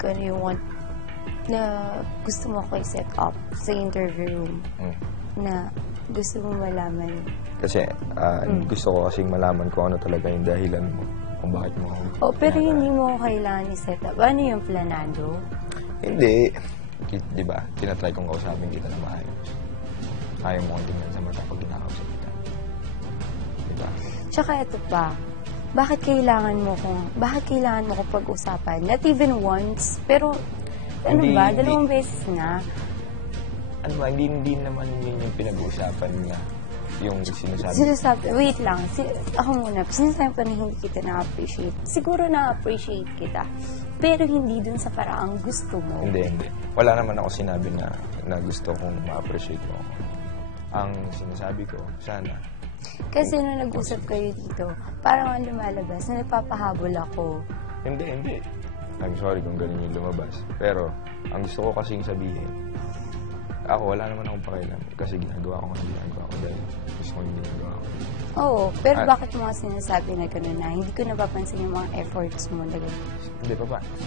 ko ano yung na gusto mo ko i-set up sa interview room na gusto mo malaman. Kasi gusto ko kasing malaman kung ano talaga yung dahilan mo. Kung bakit mo ako. Oh, pero hindi mo kailangan i-set up. Ano yung planado? Hindi. Di ba? Tinatry kong kausapin kita na maayos. Ayaw mo kong tingnan sa mata pag ginakausap kita. Di ba? Tsaka ito pa. Bakit kailangan mo kong pag-usapan? Not even once. Pero, ano ba? Dalawang beses na. Ano ba? Hindi naman yun yung pinag-uusapan na yung sinasabi. Wait lang. Ako muna. Sinasabi ko na hindi kita na-appreciate. Siguro na-appreciate kita. Pero hindi dun sa paraang gusto mo. Hindi. Wala naman ako sinabi na gusto kong ma-appreciate mo. Ang sinasabi ko, sana. Kasi nung nag-usap kayo dito, parang ang lumalabas na nagpapahabol ako. Hindi. I'm sorry kung ganun yung lumabas. Pero, ang gusto ko kasing sabihin, ako, wala naman akong pakialam. Kasi ginagawa ko dahil gusto ko yung ginagawa ko. Oo, pero bakit mo nga sinasabi na gano'n na? Hindi ko napapansin yung mga efforts mo. Hindi,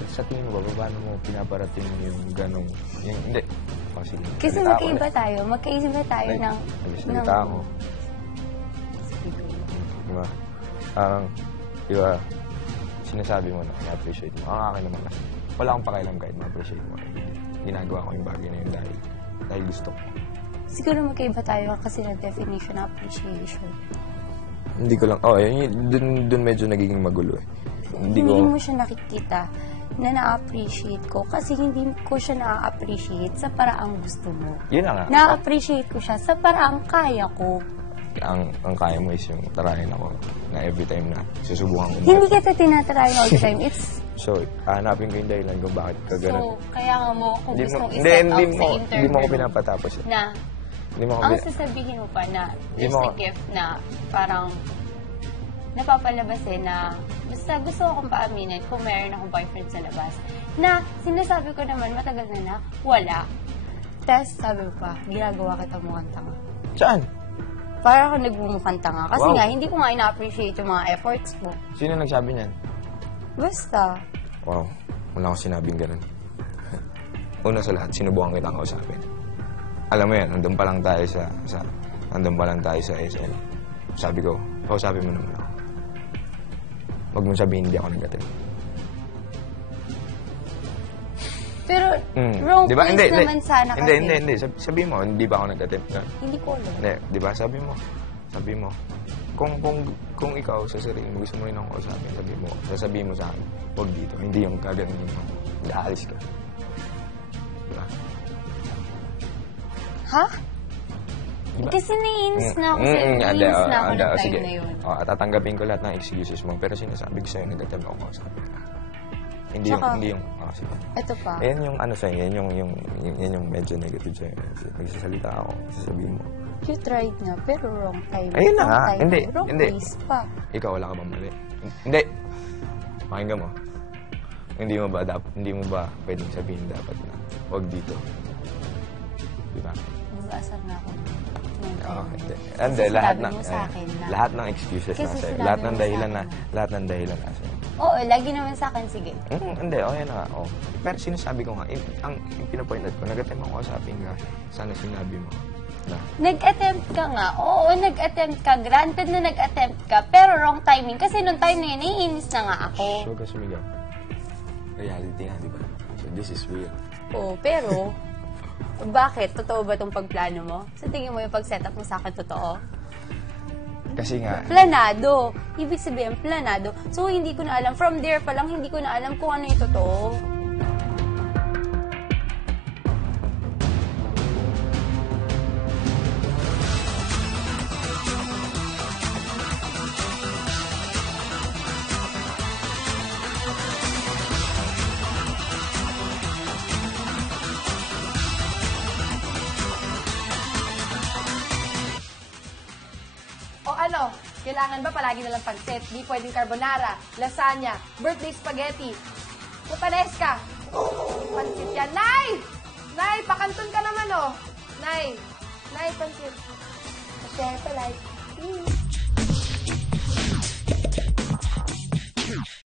sa tingin mo ba, paano mo pinaparating yung ganong, hindi. Sige, kasi magkaiba tayo ng... Nagsalita ako. Diba? Diba, sinasabi mo na, na-appreciate mo. Ang akin naman kasi, wala akong pakialam kahit ma-appreciate mo. Ginagawa ko yung bagay na yun dahil gusto ko. Siguro magkaiba tayo kasi ng definition ng appreciation. Hindi ko lang, dun medyo nagiging magulo eh. Hindi mo siya nakikita na na-appreciate ko kasi hindi ko siya na-appreciate sa paraang gusto mo. Yun na nga. Na-appreciate ko siya sa paraang kaya ko. Ang kaya mo is yung tarahin ako na every time na susubukan ko. Hindi kita tinatarahin all the time. So, hanapin ko yung dahilan kung bakit ka ganun. So, kaya nga mo kung gustong i-set up sa interview. Hindi mo ako pinapatapos. Ang sasabihin mo pa na there's a gift na parang napapalabas na basta gusto akong paaminin kung meron akong boyfriend sa labas. Na sinasabi ko naman matagal na wala. Tapos sabi mo pa, ginagawa kita mukhang tanga. Saan? Para ako nagmumukhang tanga. Kasi nga, hindi ko nga ina-appreciate yung mga efforts mo. Sino nagsabi niyan? Basta. Wow, wala akong sinabing ganun. Una sa lahat, sinubukan kitang kausapin. Alam mo yan, nandun pa lang tayo sa SM. Sabi ko, kausapin mo naman ako. Huwag mong sabihin hindi ako nag-attempt. Pero, wrong diba? place naman sana kasi. Hindi. Sabihin mo, hindi ba ako nag-attempt na? Hindi ko alam. Hindi, diba? Sabi mo. Kung ikaw sa sarili mo, gusto mo rin akong kausapin, sasabihin mo sa akin, huwag dito. Hindi yung kaganin mo. Aalis ka. Diba? Ha? Diba? Kasi naiinis na ako sa'yo. Naiinis na ako ng time na yun. Tatanggapin ko lahat ng excuses mo, pero sinasabi ko sa'yo, nag-attempt ako kausapin ka. Hindi yung sige. Ito pa. Yan yung yan yung medyo negative sa'yo. Nagsasalita ako, sasabihin mo. You tried na, pero wrong time. Ayun na nga. Hindi. Wrong place pa. Ikaw, wala ka bang mali? Hindi. Pakinggan mo. Hindi mo ba pwedeng sabihin dapat na huwag dito? Di ba? Nag-aasar na ako. Hindi. Lahat ng excuses na sa'yo. Lahat ng dahilan na sa'yo. Oo, lagi naman sa akin, sige. Hindi, yan na nga. Pero sinasabi ko nga, ang pinapoint out ko, nag-attempt ako kausapin ka, sana sinabi mo na. Nag-attempt ka nga. Oo, nag-attempt ka. Granted na nag-attempt ka, pero wrong timing. Kasi nung time na yun, naiinis na nga ako. Huwag ka sumigaw. Reality nga, di ba? So, this is real. Oo, pero, bakit? Totoo ba itong pagplano mo? Sa tingin mo yung pag-setup mo sa akin, totoo? Kasi nga... Planado. Ibig sabihin, planado. So, hindi ko na alam. From there pa lang, hindi ko na alam kung ano yung totoo. Kailangan ba palagi nalang pansit? Di pwedeng carbonara, lasagna, birthday spaghetti, pupanesca. Pansit yan. Nay! Nay, pakanton ka naman, oh. Nay, pansit. Share pa like.